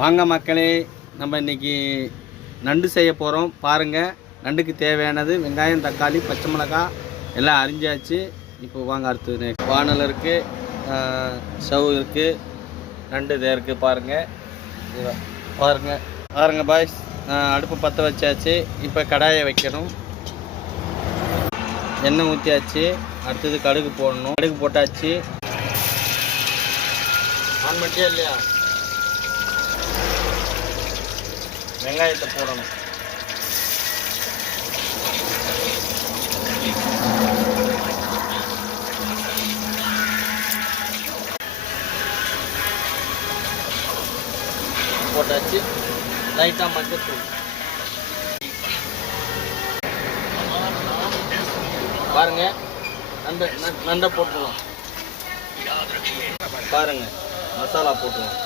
வாங்க மக்களே, நம்ம இன்றைக்கி நண்டு செய்ய போகிறோம். பாருங்கள், நண்டுக்கு தேவையானது வெங்காயம், தக்காளி, பச்சை மிளகாய் எல்லாம் அரிஞ்சாச்சு. இப்போ வாங்க அடுத்தது. வானல் இருக்குது, ஸ்டவ் இருக்குது, நண்டு இதே இருக்குது. பாருங்கள் பாய்ஸ், அடுப்பு பற்ற வச்சாச்சு. இப்போ கடாயை வைக்கணும். எண்ணெய் ஊற்றியாச்சு. அடுத்தது கடுகு போடணும். கடுகு போட்டாச்சு. ஆன் பண்ணிட்டியா இல்லையா? வெங்காயத்தை போடணும். போட்டாச்சு. லைட்டாக மஞ்சத்தூள். பாருங்க, நண்டை போட்டுக்கலாம். பாருங்க, மசாலா போட்டுக்கலாம்.